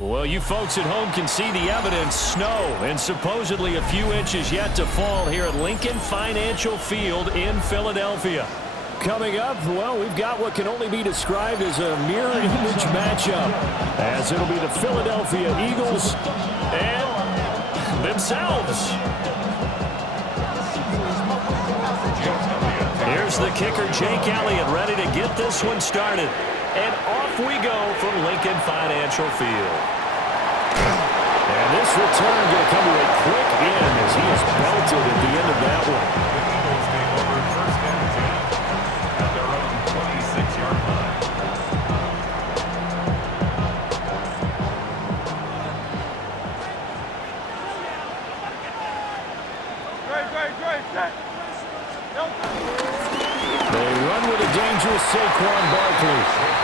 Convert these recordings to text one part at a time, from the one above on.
Well, you folks at home can see the evidence. Snow and supposedly a few inches yet to fall here at Lincoln Financial Field in Philadelphia. Coming up, well, we've got what can only be described as a mirror image matchup, as it'll be the Philadelphia Eagles and themselves. Here's the kicker, Jake Elliott, ready to get this one started. And off we go from Lincoln Financial Field. And this return going to come to a quick end as he is belted at the end of that one. Saquon Barkley,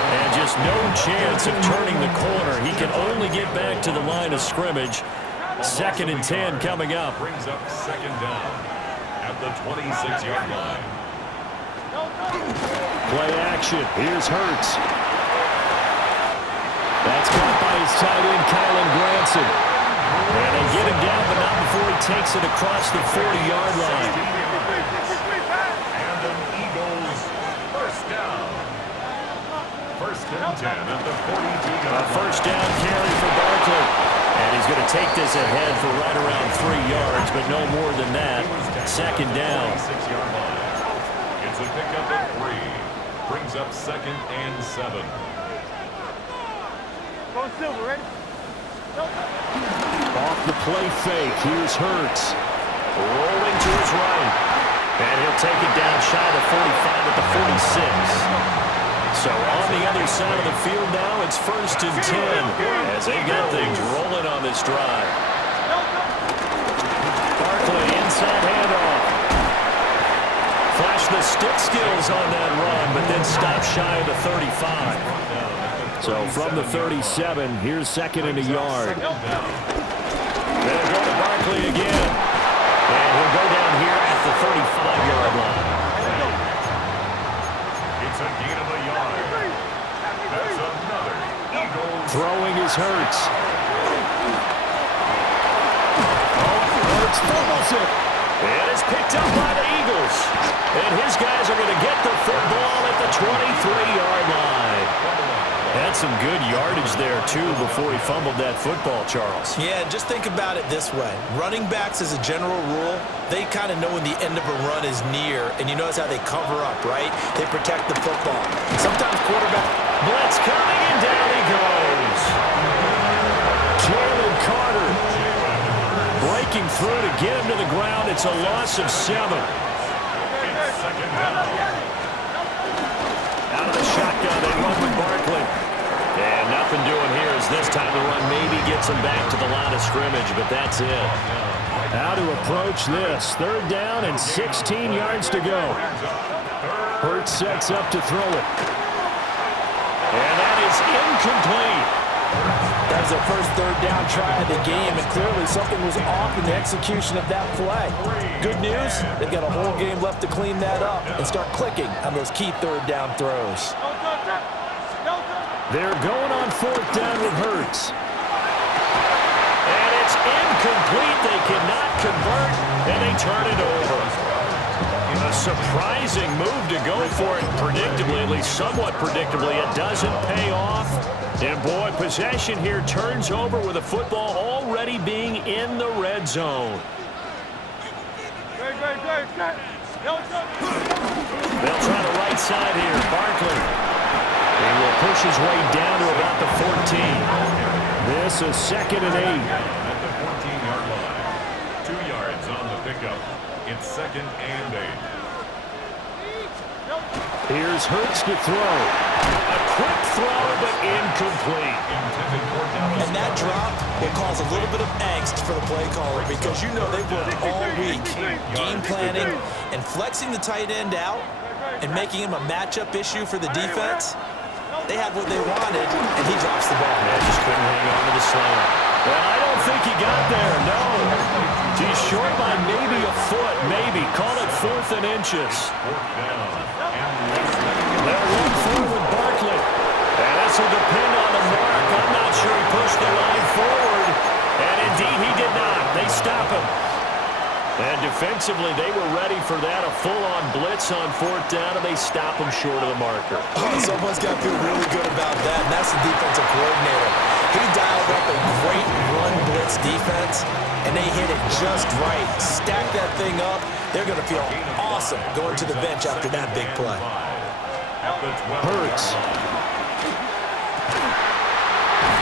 and just no chance of turning the corner. He can only get back to the line of scrimmage. 2nd and 10 coming up. Brings up 2nd down at the 26-yard line. Play action. Here's Hurts. That's caught by his tight end, Kylan Granson. And they get him down, but not before he takes it across the 40-yard line. First down carry for Barkley. And he's going to take this ahead for right around 3 yards, but no more than that. 2nd down. It's a pickup at 3. Brings up 2nd and 7. Off the play fake. Here's Hurts. Rolling to his right. And he'll take it down shy of the 45 at the 46. So on the other side of the field now, it's 1st and 10 as they've got things rolling on this drive. Barkley inside handoff. Flash the stick skills on that run, but then stop shy of the 35. So from the 37, here's 2nd and a yard. They'll go to Barkley again. And he'll go down here at the 35-yard line. It's a gain of a yard. That's another Eagles. Throwing is Hurts. Hurts fumbles it. And it's picked up by the Eagles. And his guys are going to get the football at the 23-yard line. That's some good yardage there, too, before he fumbled that football, Charles. Yeah, just think about it this way. Running backs, as a general rule, they kind of know when the end of a run is near, and you notice how they cover up, right? They protect the football. Sometimes quarterback... Blitz coming, and down he goes. Jalen Carter breaking through to get him to the ground. It's a loss of 7. It's 2nd down. Out of the shotgun, they run with Barkley. And nothing doing here as this time the run maybe gets him back to the line of scrimmage, but that's it. How to approach this. 3rd down and 16 yards to go. Hurts sets up to throw it. And that is incomplete. That was their first 3rd down try of the game, and clearly something was off in the execution of that play. Good news, they've got a whole game left to clean that up and start clicking on those key 3rd down throws. They're going on 4th down with Hurts. And it's incomplete. They cannot convert, and they turn it over. A surprising move to go for it, predictably, at least somewhat predictably. It doesn't pay off. And, boy, possession here turns over with the football already being in the red zone. They'll try the right side here. Barkley. He will push his way down to about the 14. This is 2nd and 8. At the 14-yard line. 2 yards on the pickup. It's 2nd and 8. Here's Hurts to throw. A quick throw, but incomplete. And that drop will cause a little bit of angst for the play caller because you know they've worked all week game planning and flexing the tight end out and making him a matchup issue for the defense. They had what they wanted, and he drops the ball. Yeah, just couldn't hang on to the slam. Well, I don't think he got there, no. He's short by maybe a foot, maybe. Call it 4th and inches. They'll run forward with Barkley. And this will depend on the mark. I'm not sure he pushed the line forward. And indeed, he did not. They stop him. And defensively, they were ready for that. A full-on blitz on fourth down, and they stop him short of the marker. Oh, someone's got to feel really good about that, and that's the defensive coordinator. He dialed up a great run blitz defense, and they hit it just right. Stack that thing up. They're going to feel awesome going to the bench after that big play. Hurts.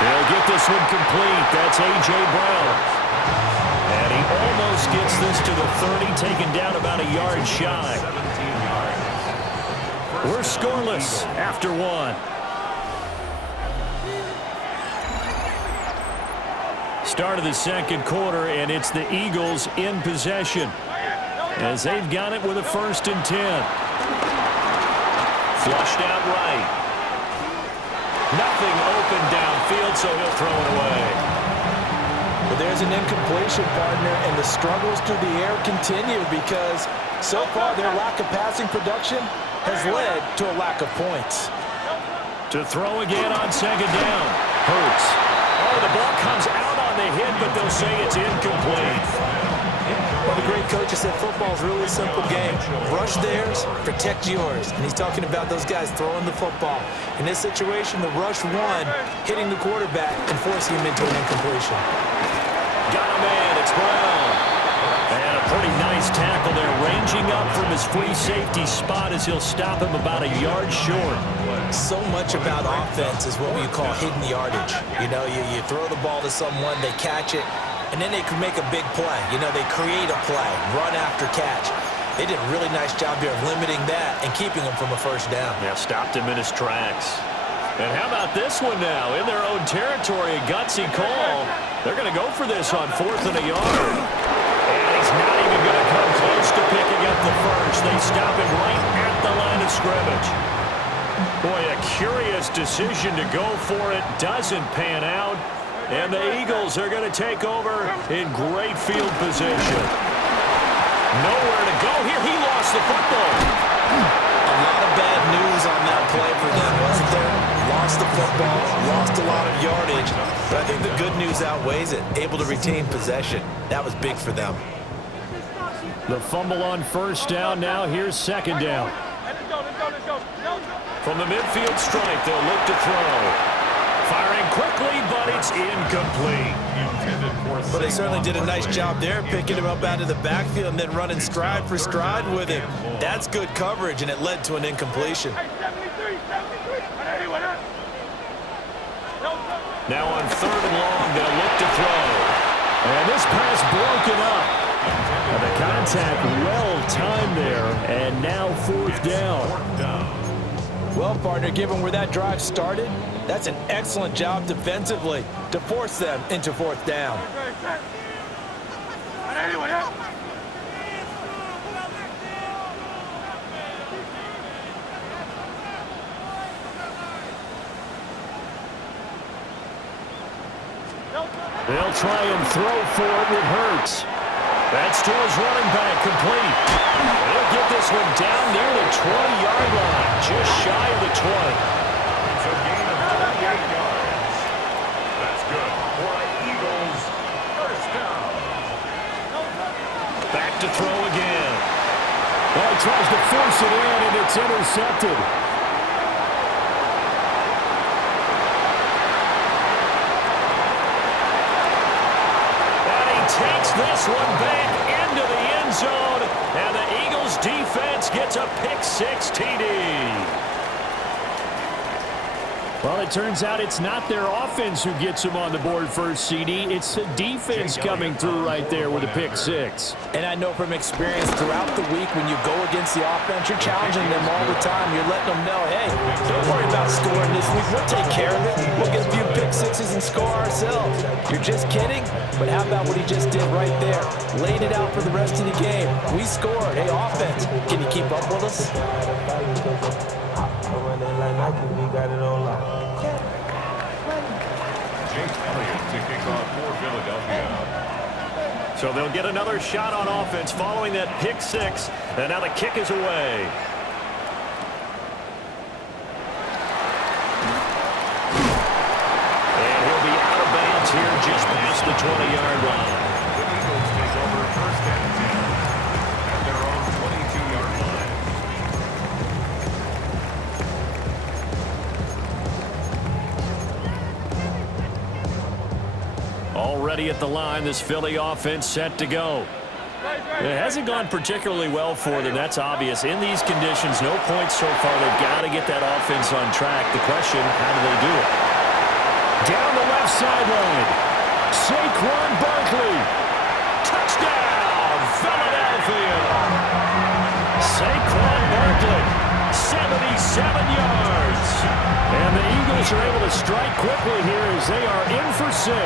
They'll get this one complete. That's A.J. Brown. And he almost gets this to the 30, taken down about a yard shy. We're scoreless after one. Start of the second quarter, and it's the Eagles in possession as they've got it with a 1st and 10. Flushed out right. Nothing open downfield, so he'll throw it away. Well, there's an incompletion, partner, and the struggles through the air continue because so far their lack of passing production has led to a lack of points. To throw again on 2nd down. Hurts. Oh, the ball comes out on the hit, but they'll say it's incomplete. Well, the great coach said football is really a simple game. Rush theirs, protect yours. And he's talking about those guys throwing the football. In this situation, the rush one, hitting the quarterback and forcing him into an incompletion. Got a man, it's Brown. And a pretty nice tackle there, ranging up from his free safety spot as he'll stop him about a yard short. So much about offense is what we call hidden yardage. You know, you throw the ball to someone, they catch it, and then they can make a big play. You know, they create a play, run after catch. They did a really nice job here of limiting that and keeping him from a 1st down. Yeah, stopped him in his tracks. And how about this one now? In their own territory, a gutsy call. They're going to go for this on 4th and a yard. And he's not even going to come close to picking up the first. They stop him right at the line of scrimmage. Boy, a curious decision to go for it. Doesn't pan out. And the Eagles are going to take over in great field position. Nowhere to go here. He lost the football. A lot of bad news on that play for them, wasn't there? Lost the football, lost a lot of yardage. But I think the good news outweighs it. Able to retain possession. That was big for them. The fumble on 1st down. Now here's 2nd down. From the midfield stripe, they'll look to throw. Firing quickly, but it's incomplete. But they certainly did a nice job there, picking him up out of the backfield and then running stride for stride with him. That's good coverage, and it led to an incompletion. Now on 3rd and long, they'll look to throw. And this pass broken up. And the contact well timed there, and now 4th down. Well, partner, given where that drive started, that's an excellent job defensively to force them into 4th down. They'll try and throw for it with Hurts. That's to his running back, complete. They'll get this one down near the 20-yard line, just shy of the 20. It's a gain of 28 yards. That's good for Eagles. 1st down. Back to throw again. Well, he tries to force it in, and it's intercepted. Takes this one back into the end zone, and the Eagles defense gets a pick-6 TD. Well, it turns out it's not their offense who gets them on the board first, CD. It's the defense coming through right there with a pick-6. And I know from experience throughout the week when you go against the offense, you're challenging them all the time. You're letting them know, hey, don't worry about scoring this week. We'll take care of it. We'll get a few pick-6s and score ourselves. You're just kidding? But how about what he just did right there? Laid it out for the rest of the game. We scored. Hey, offense, can you keep up with us? To kick off for Philadelphia. So they'll get another shot on offense following that pick-6, and now the kick is away. Already at the line, this Philly offense set to go. It hasn't gone particularly well for them. That's obvious. In these conditions, no points so far. They've got to get that offense on track. The question, how do they do it? Down the left sideline. Saquon Barkley. Touchdown, Philadelphia. Saquon Barkley, 77 yards. And the Eagles are able to strike quickly here as they are in for 6.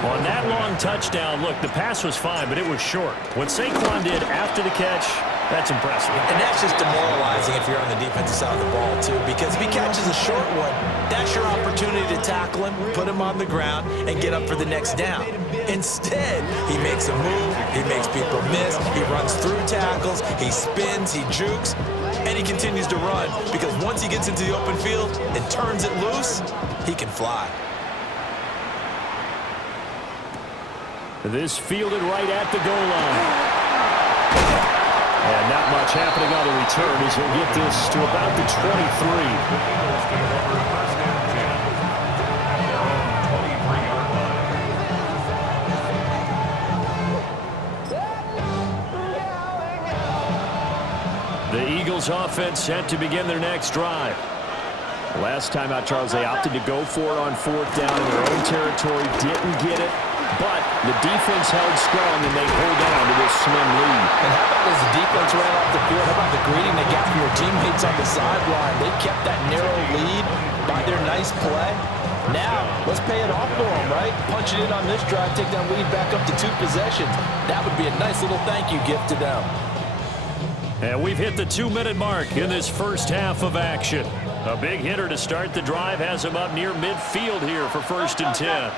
On that long touchdown, look, the pass was fine, but it was short. What Saquon did after the catch, that's impressive. And that's just demoralizing if you're on the defensive side of the ball, too, because if he catches a short one, that's your opportunity to tackle him, put him on the ground, and get up for the next down. Instead, he makes a move, he makes people miss, he runs through tackles, he spins, he jukes, and he continues to run because once he gets into the open field and turns it loose, he can fly. This fielded right at the goal line. And not much happening on the return as he'll get this to about the 23. The Eagles offense set to begin their next drive. Last time out, Charles, they opted to go for it on 4th down in their own territory. Didn't get it. But the defense held strong, and they hold on to this slim lead. And how about as the defense ran off the field, how about the greeting they got from your teammates on the sideline? They kept that narrow lead by their nice play. Now, let's pay it off for them, right? Punch it in on this drive, take that lead back up to 2 possessions. That would be a nice little thank you gift to them. And we've hit the 2-minute mark in this first half of action. A big hitter to start the drive has him up near midfield here for 1st and 10.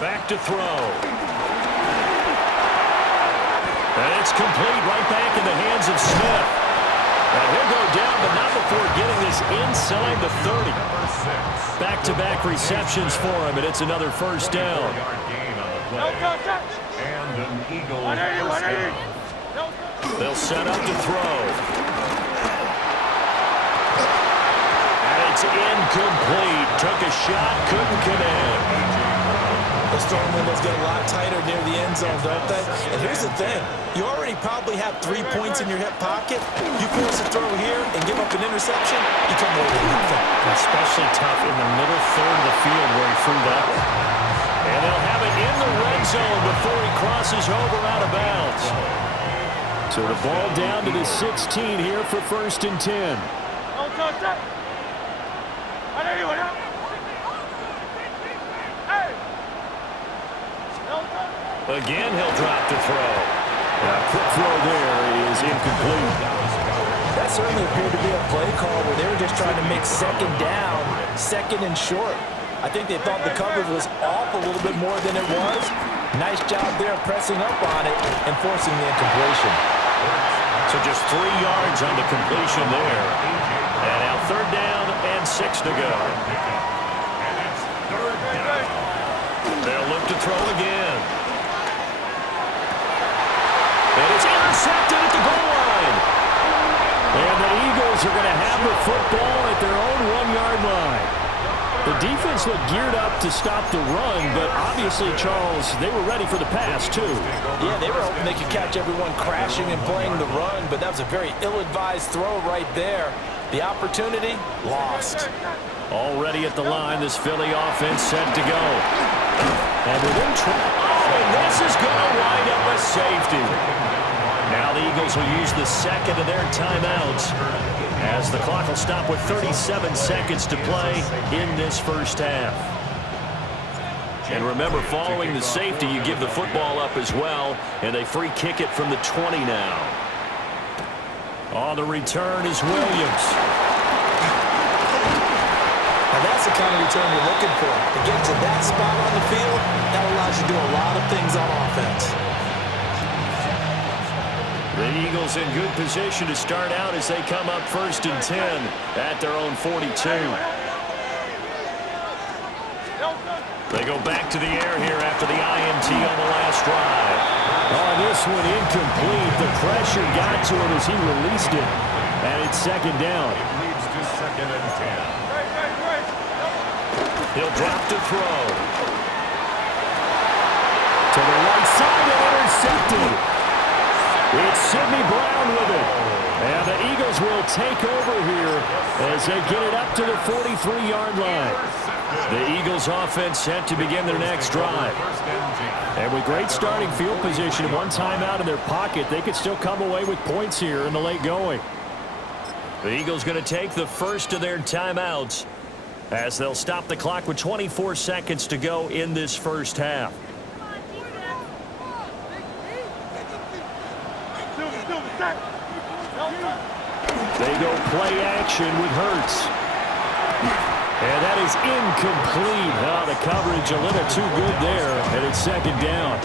Back to throw. And it's complete right back in the hands of Smith. And he'll go down, but not before getting this inside the 30. Back-to-back receptions for him, and it's another 1st down. And an Eagle first down. They'll set up to throw. And it's incomplete. Took a shot, couldn't connect. The storm windows get a lot tighter near the end zone, don't they? And here's the thing. You already probably have 3 points in your hip pocket. You force a throw here and give up an interception, you come away with nothing. Especially tough in the middle third of the field where he threw that one. And they'll have it in the red zone before he crosses over out of bounds. So the ball down to the 16 here for 1st and 10. Again, he'll drop the throw. A quick throw there is incomplete. That certainly appeared to be a play call where they were just trying to make 2nd down, 2nd and short. I think they thought the coverage was off a little bit more than it was. Nice job there pressing up on it and forcing the incompletion. So just 3 yards on the completion there. And now 3rd down and 6 to go. And it's 3rd down. They'll look to throw again. And it's intercepted at the goal line. And the Eagles are going to have the football at their own 1-yard line. The defense looked geared up to stop the run, but obviously, Charles, they were ready for the pass, too. Yeah, they were hoping they could catch everyone crashing and playing the run, but that was a very ill-advised throw right there. The opportunity, lost. Already at the line, this Philly offense set to go. And within and this is going to wind up a safety. Now the Eagles will use the 2nd of their timeouts as the clock will stop with 37 seconds to play in this first half. And remember, following the safety, you give the football up as well, and they free kick it from the 20 now. On the return is Williams. Now that's the kind of return you're looking for. To get to that spot on the field, that allows you to do a lot of things on offense. The Eagles in good position to start out as they come up 1st and 10 at their own 42. They go back to the air here after the INT on the last drive. Oh, this one incomplete. The pressure got to him as he released it. And it's second down. It leads to 2nd and 10. He'll drop to throw. To the right side and intercepted. It's Sidney Brown with it. And the Eagles will take over here as they get it up to the 43-yard line. The Eagles offense set to begin their next drive. And with great starting field position and one timeout in their pocket, they could still come away with points here in the late going. The Eagles going to take the first of their timeouts as they'll stop the clock with 24 seconds to go in this first half. They go play action with Hurts. And that is incomplete. Oh, the coverage a little too good there, and it's second down.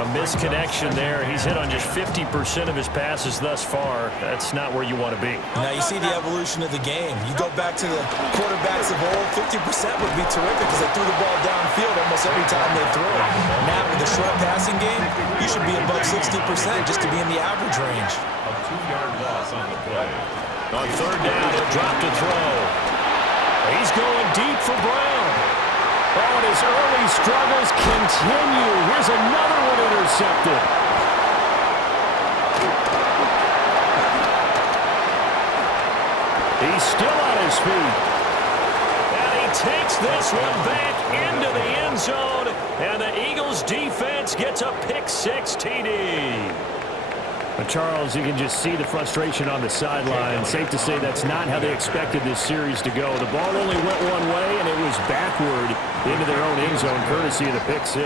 A misconnection there. He's hit on just 50% of his passes thus far. That's not where you want to be. Now you see the evolution of the game. You go back to the quarterbacks of old, 50% would be terrific because they threw the ball downfield almost every time they threw it. Now with the short passing game, you should be above 60% just to be in the average range. A 2-yard loss on the play. On third down, he'll drop to throw. He's going deep for Brown. Oh, and his early struggles continue. Here's another one intercepted. He's still on his feet. And he takes this one back into the end zone. And the Eagles defense gets a pick-6 TD. Charles, you can just see the frustration on the sideline. Safe to say that's not how they expected this series to go. The ball only went one way, and it was backward into their own end zone, courtesy of the pick-6.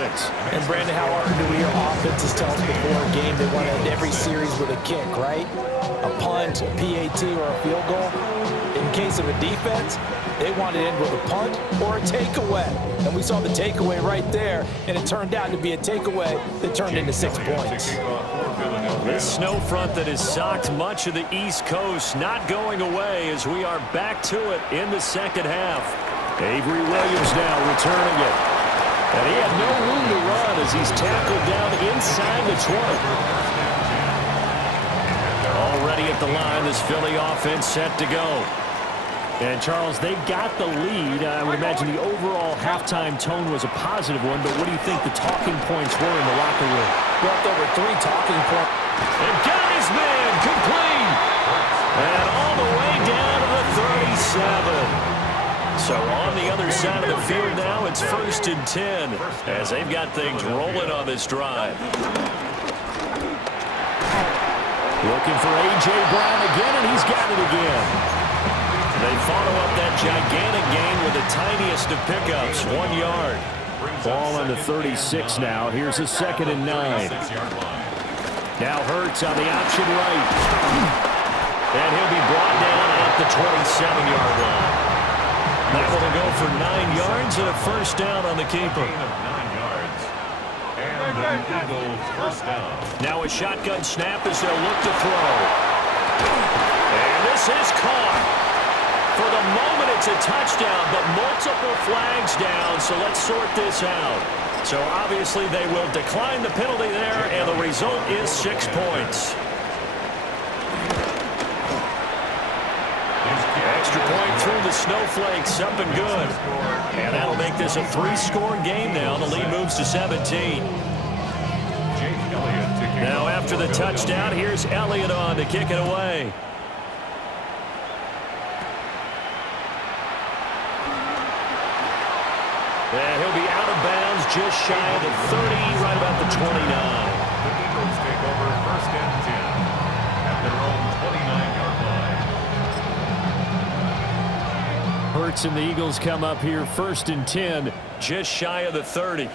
And, Brandon, how often do we hear offenses tell us before a game they want to end every series with a kick, right? A punt, a PAT, or a field goal. In case of a defense, they want to end with a punt or a takeaway. And we saw the takeaway right there, and it turned out to be a takeaway that turned into 6 points. This snow front that has socked much of the East Coast not going away as we are back to it in the second half. Avery Williams now returning it. And he had no room to run as he's tackled down inside the 20. Already at the line, this Philly offense set to go. And, Charles, they've got the lead. I would imagine the overall halftime tone was a positive one, but what do you think the talking points were in the locker room? Well, there were 3 talking points. And got his man complete. And all the way down to the 37. So on the other side of the field now, it's 1st and 10 as they've got things rolling on this drive. Looking for A.J. Brown again, and he's got it again. They follow up that gigantic gain with the tiniest of pickups, 1 yard. Ball on the 36 now. Here's a 2nd and 9. Now Hurts on the option right. And he'll be brought down at the 27-yard line. That will go for 9 yards and a first down on the keeper. And the Eagles first down. Now a shotgun snap as they'll look to throw. And this is caught. For the moment, it's a touchdown, but multiple flags down, so let's sort this out. So obviously they will decline the penalty there, and the result is 6 points. Extra point through the snowflakes, up and good. And that'll make this a 3-score game now. The lead moves to 17. Now after the touchdown, here's Elliott on to kick it away. And he'll be out of bounds just shy of the 30, right about the 29. The Eagles take over 1st and 10 at their own 29-yard line. Hurts and the Eagles come up here 1st and 10, just shy of the 30.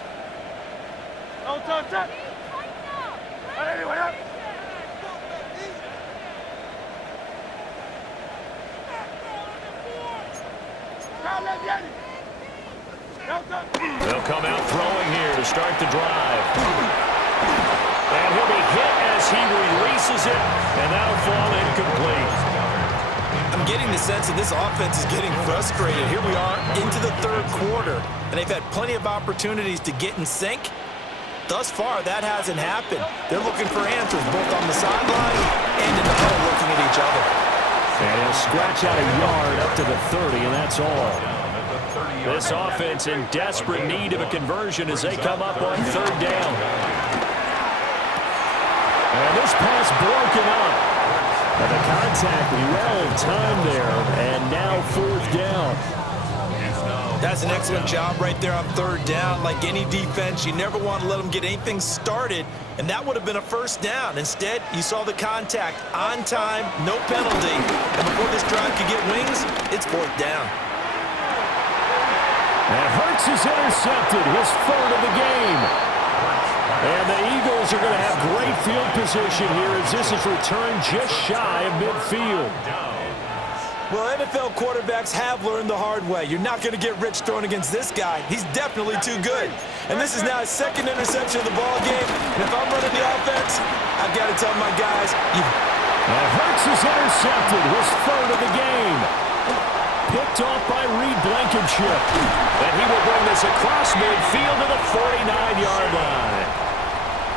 They'll come out throwing here to start the drive. And he'll be hit as he releases it, and that'll fall incomplete. I'm getting the sense that this offense is getting frustrated. Here we are into the 3rd quarter, and they've had plenty of opportunities to get in sync, thus far, that hasn't happened. They're looking for answers both on the sideline and in the huddle looking at each other. And he'll scratch out a yard up to the 30, and that's all. This offense in desperate need of a conversion as they come up on third down. And this pass broken up. And the contact well timed there, and now fourth down. That's an excellent job right there on third down. Like any defense, you never want to let them get anything started, and that would have been a first down. Instead, you saw the contact on time, no penalty, and before this drive could get wings, it's fourth down. And Hurts is intercepted, his third of the game. And the Eagles are going to have great field position here as this is returned just shy of midfield. Well, NFL quarterbacks have learned the hard way. You're not going to get rich throwing against this guy. He's definitely too good. And this is now his second interception of the ball game. And if I'm running the offense, I've got to tell my guys, and Hurts is intercepted, his third of the game. Picked off by Reed Blankenship. And he will bring this across midfield to the 49-yard line.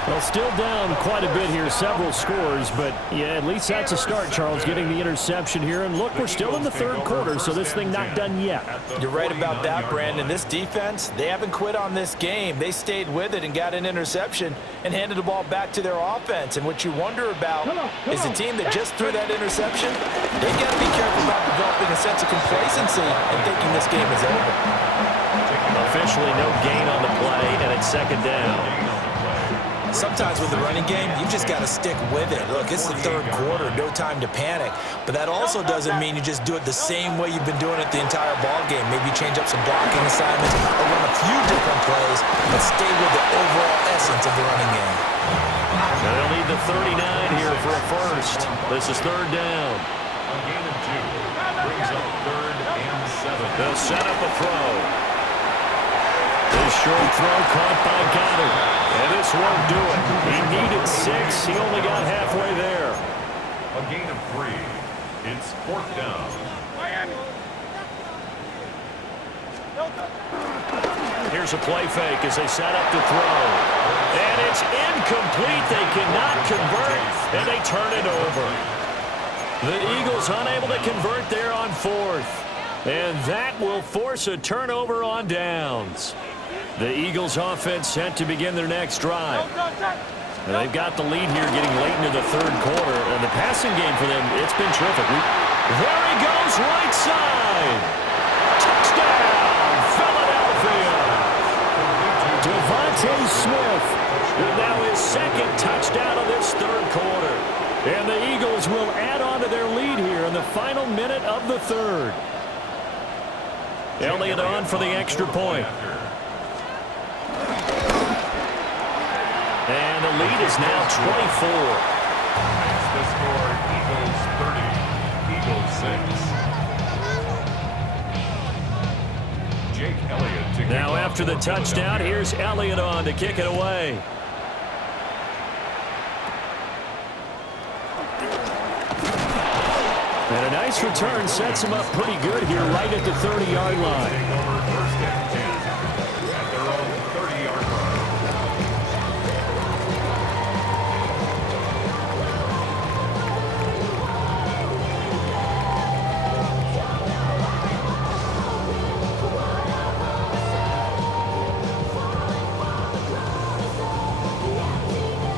Well, still down quite a bit here, several scores, but yeah, at least that's a start, Charles, getting the interception here. And look, we're still in the third quarter, so this thing not done yet. You're right about that, Brandon. This defense, they haven't quit on this game. They stayed with it and got an interception and handed the ball back to their offense. And what you wonder about is the team that just threw that interception, they've got to be careful about developing a sense of complacency and thinking this game is over. Officially no gain on the play, and it's second down. Sometimes with the running game, you just got to stick with it. Look, it's the third quarter, no time to panic. But that also doesn't mean you just do it the same way you've been doing it the entire ball game. Maybe change up some blocking assignments or run a few different plays, but stay with the overall essence of the running game. They'll need the 39 here for a first. This is third down. A gain of 2 brings up third and 7. They'll set up a throw. This short throw caught by Goddard. And this won't do it. He needed 6. He only got halfway there. A gain of 3. It's fourth down. Here's a play fake as they set up to throw. And it's incomplete. They cannot convert, and they turn it over. The Eagles unable to convert there on fourth. And that will force a turnover on downs. The Eagles offense set to begin their next drive. And they've got the lead here getting late into the third quarter. And the passing game for them, it's been terrific. There he goes, right side. Touchdown, Philadelphia. Devontae Smith with now his second touchdown of this third quarter. And the Eagles will add on to their lead here in the final minute of the third. Elliott on for the extra point. And the lead is now 24. Makes the score Eagles 30, Eagles 6. Jake Elliott to Now after the touchdown, here's Elliott on to kick it away. And a nice return sets him up pretty good here right at the 30-yard line.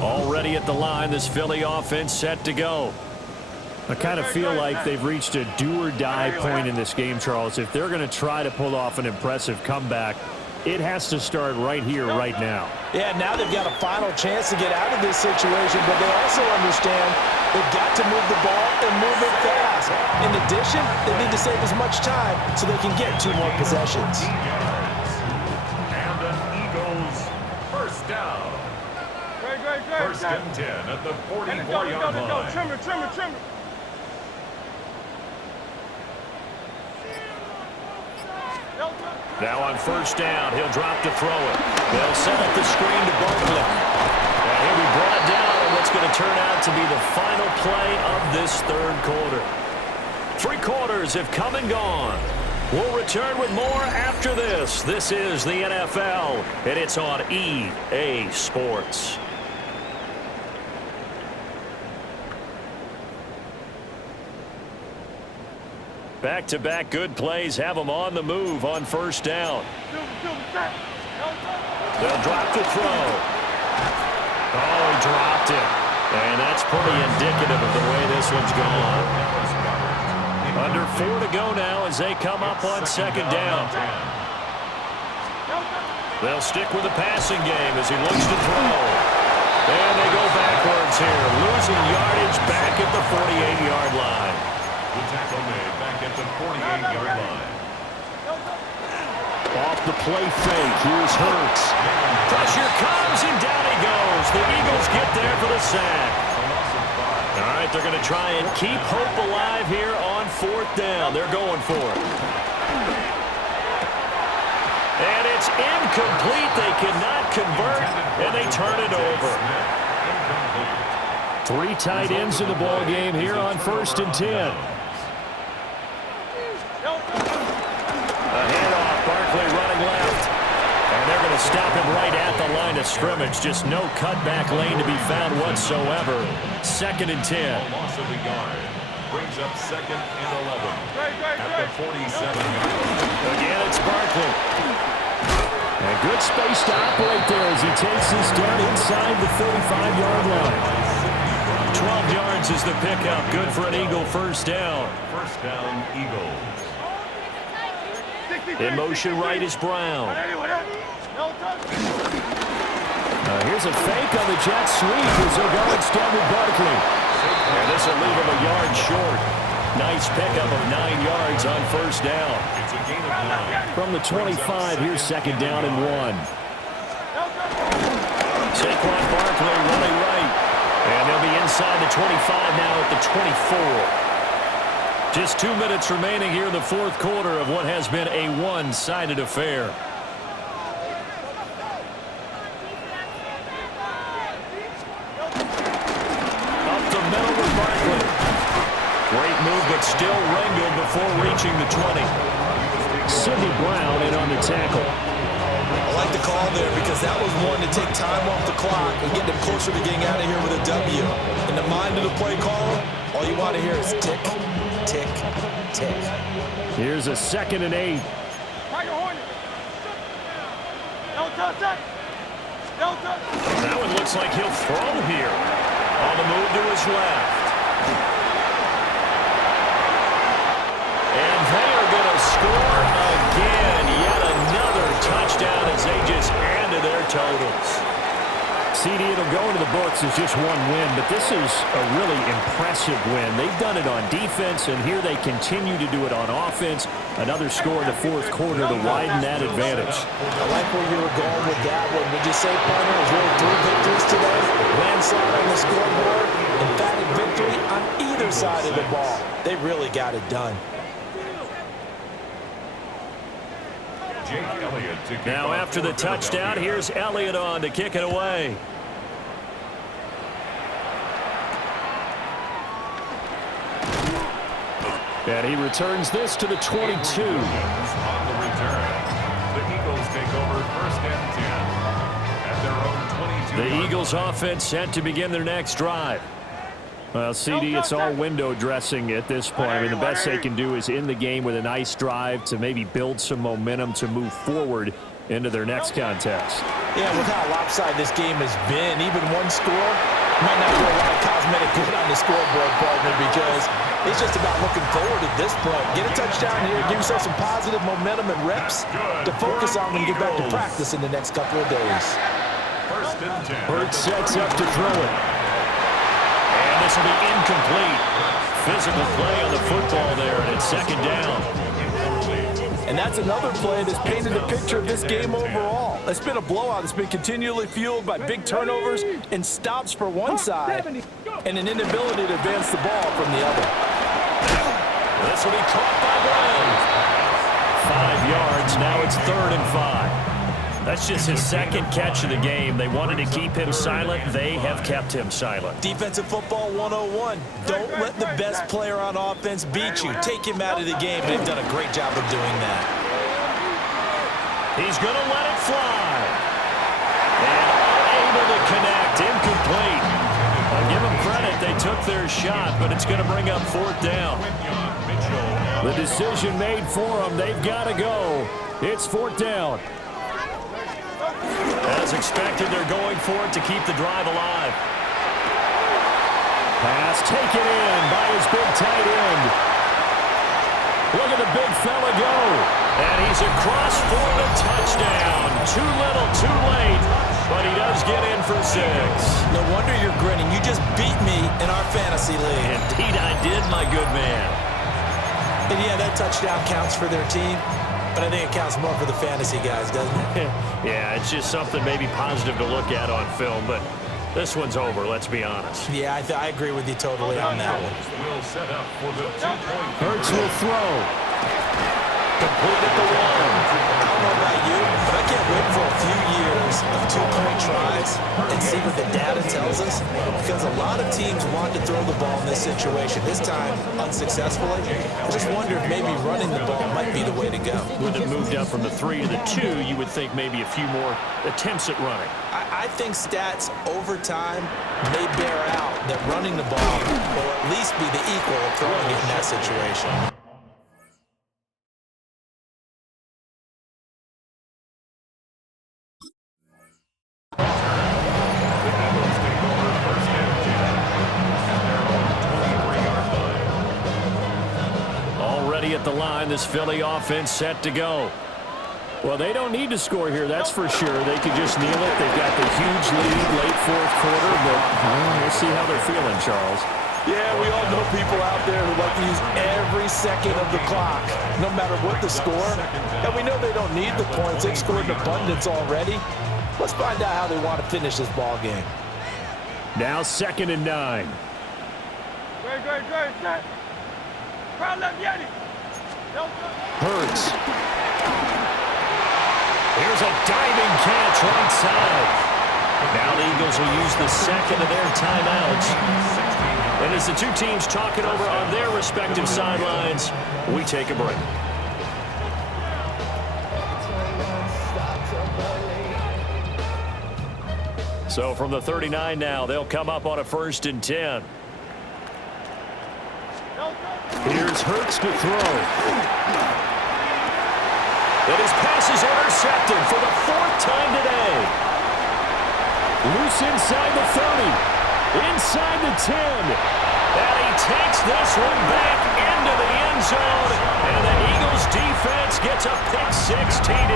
Already at the line, this Philly offense set to go. I kind of feel like they've reached a do-or-die point in this game, Charles. If they're going to try to pull off an impressive comeback, it has to start right here, right now. Yeah, now they've got a final chance to get out of this situation, but they also understand they've got to move the ball and move it fast. In addition, they need to save as much time so they can get 2 more possessions. And an Eagles first down. First and 10 at the 44-yard line. Trim it. Now on first down, he'll drop to throw it. They'll set up the screen to Barkley. And he'll be brought down on what's going to turn out to be the final play of this third quarter. 3 quarters have come and gone. We'll return with more after this. This is the NFL, and it's on EA Sports. Back-to-back good plays have them on the move on first down. They'll drop the throw. Oh, he dropped it. And that's pretty indicative of the way this one's gone. Under 4 to go now as they come up on second down. They'll stick with the passing game as he looks to throw. And they go backwards here, losing yardage back at the 48-yard line. The tackle made back at the 48-yard line. Off the play fake, here's Hurts. Pressure comes, and down he goes. The Eagles get there for the sack. All right, they're going to try and keep hope alive here on fourth down. They're going for it. And it's incomplete. They cannot convert, and they turn it over. 3 tight ends in the ball game here on 1st and 10. A handoff, Barkley running left. And they're going to stop him right at the line of scrimmage. Just no cutback lane to be found whatsoever. 2nd and 10. Loss of the yard brings up 2nd and 11 at the 47-yard line. Again, it's Barkley. And good space to operate there as he takes this down inside the 35-yard line. 12 yards is the pickup. Good for an Eagle first down. First down, Eagles. In motion right is Brown. Here's a fake on the jet sweep as they'll go instead with Barkley. And this will leave him a yard short. Nice pickup of 9 yards on first down. It's a gain of 9. From the 25, here's 2nd down and 1. Saquon Barkley running right. And they'll be inside the 25 now at the 24. Just 2 minutes remaining here in the 4th quarter of what has been a one-sided affair. Up the middle with Barkley. Great move, but still wrangled before reaching the 20. Sidney Brown in on the tackle. I like the call there because that was one to take time off the clock and get them closer to getting out of here with a W. In the mind of the play caller, all you want to hear is tick, tick, tick. Here's a 2nd and 8. That one looks like he'll throw here. On the move to his left. And they are going to score again. Yet another touchdown as they just add to their totals. CD, it'll go into the books as just one win, but this is a really impressive win. They've done it on defense, and here they continue to do it on offense. Another score in the 4th quarter to widen that advantage. I like where you were going with that one. Would you say, partner, it was really 3 victories today? Landslide on the scoreboard, emphatic victory on either side of the ball. They really got it done. Now after the touchdown, here's Elliott on to kick it away. And he returns this to the 22. On the return, the Eagles take over 1st and 10 at their own 22. The Eagles offense set to begin their next drive. Well, CD, it's all window dressing at this point. I mean, the best they can do is in the game with a nice drive to maybe build some momentum to move forward into their next contest. Yeah, with how lopsided this game has been, even one score might not do a lot of cosmetic good on the scoreboard, partner, because it's just about looking forward at this point. Get a touchdown here, give yourself some positive momentum and reps to focus on when you get back to practice in the next couple of days. 1st and 10. Hurts sets up to throw it. And this will be incomplete. Physical play on the football there, and it's 2nd down. And that's another play that's painted a picture of this game overall. It's been a blowout. It's been continually fueled by big turnovers and stops for one side and an inability to advance the ball from the other. This will be caught by Brown. 5 yards. Now it's 3rd and 5. That's just his second catch of the game. They wanted to keep him silent. They have kept him silent. Defensive football 101. Don't let the best player on offense beat you. Take him out of the game. They've done a great job of doing that. He's going to let it fly. And unable to connect. Incomplete. I'll give them credit. They took their shot, but it's going to bring up 4th down. The decision made for them. They've got to go. It's 4th down. As expected, they're going for it to keep the drive alive. Pass taken in by his big tight end. Look at the big fella go. And he's across for the touchdown. Too little, too late, but he does get in for 6. No wonder you're grinning. You just beat me in our fantasy league. Indeed I did, my good man. And yeah, that touchdown counts for their team. But I think it counts more for the fantasy guys, doesn't it? Yeah, it's just something maybe positive to look at on film, but this one's over, let's be honest. Yeah, I agree with you totally on that one. Hurts will throw. Complete at the 1. I don't know about you, but I can't wait for a few years of 2-point tries and see what the data tells us, because a lot of teams want to throw the ball in this situation. This time, unsuccessfully. I just wonder if maybe running the ball might be the way to go. With it moved up from the 3 to the 2, you would think maybe a few more attempts at running. I think stats over time may bear out that running the ball will at least be the equal of throwing it in that situation. Already at the line, this Philly offense set to go. Well, they don't need to score here, that's for sure. They could just kneel it. They've got the huge lead late 4th quarter, but we'll see how they're feeling, Charles. Yeah, we all know people out there who like to use every second of the clock, no matter what the score. And we know they don't need the points. They've scored in abundance already. Let's find out how they want to finish this ball game. Now 2nd and 9. Hurts. Here's a diving catch right side. Now the Eagles will use the 2nd of their timeouts. And as the two teams talk it over on their respective sidelines, we take a break. So from the 39 now, they'll come up on a 1st and 10. Here's Hurts to throw. And his pass is intercepted for the 4th time today. Loose inside the 30. Inside the 10. And he takes this one back into the end zone. And the Eagles defense gets a pick-6 TD.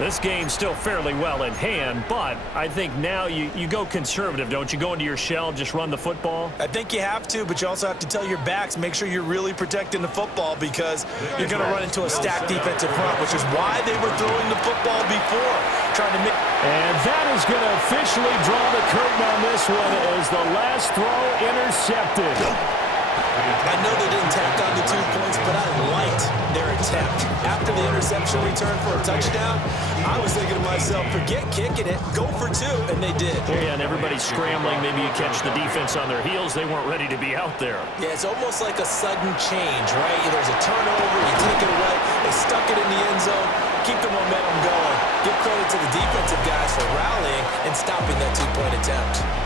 This game's still fairly well in hand, but I think now you go conservative, don't you? Go into your shell, just run the football? I think you have to, but you also have to tell your backs, make sure you're really protecting the football, because you're going to run into a stacked defensive front, which is why they were throwing the football before, trying to make... And that is going to officially draw the curtain on this one as the last throw intercepted. I know they didn't tack on the 2 points, but I liked their attempt. After the interception return for a touchdown, I was thinking to myself, forget kicking it, go for 2, and they did. Yeah, and everybody's scrambling. Maybe you catch the defense on their heels. They weren't ready to be out there. Yeah, it's almost like a sudden change, right? There's a turnover, you take it away, they stuck it in the end zone, keep the momentum going. Give credit to the defensive guys for rallying and stopping that 2-point attempt.